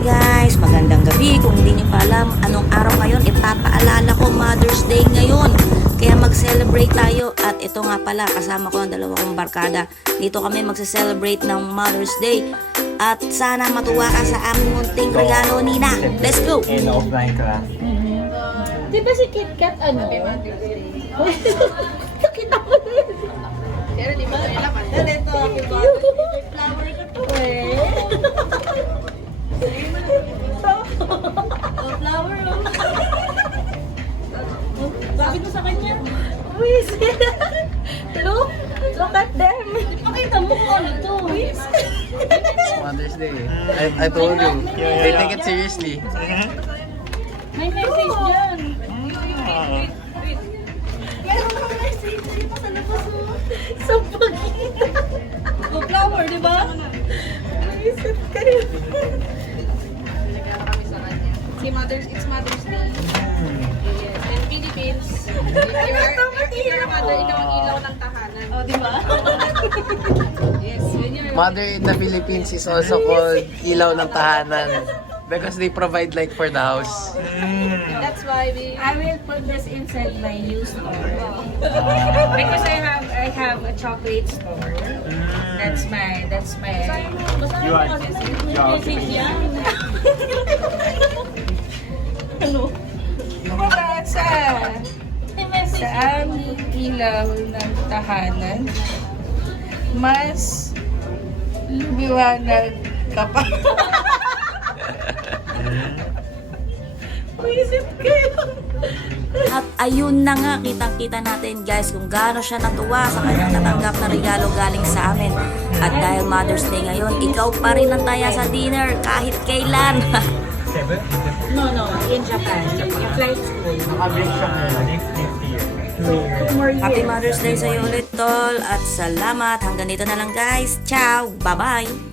Hi guys! Magandang gabi. Kung hindi nyo pa alam anong araw ngayon, ipapaalala ko Mother's Day ngayon. Kaya mag-celebrate tayo. At ito nga pala, kasama ko ang dalawa kong barkada. Dito kami mag-celebrate ng Mother's Day. At sana matuwa ka sa aming munting regalo, Nina. Let's go! offline class. Di ba si Kit Kat ano? Nakita mo yun. Pero di ba nila mandala ito? Flower ka to eh. Flower oh. Sabi ko sa kanya, look at them. Pakita mo kung ano to. Mother's Day. I told you. They take it seriously. May message dyan. Meron kang message dito sa labas mo. Sa pagkita. O flower, di ba? Naisip kayo. Nagkala kami sa kanya. It's Mother's Day. Yes. And Philippines. If you're a mother, ikaw ang ilaw ng tahanan. O, di ba? Yes. Mother in the Philippines is also called ilaw ng tahanan because they provide light for the house. That's why I will put this inside my new store because I have a chocolate store. That's my You are message yan. Ano? Para sa aming ilaw ng tahanan, mas lumiwanag ka pa. Maisip kayo. At ayun na nga, kitang-kita natin guys kung gaano siya natuwa sa kanyang natanggap na regalo galing sa amin. At dahil Mother's Day ngayon, ikaw pa rin ang taya sa dinner kahit kailan. No, in Japan. Yung flight school. Nakablik siya next year. Happy Mother's Day sa iyo ulit, tol. At salamat. Hanggang dito na lang guys. Ciao. Bye-bye.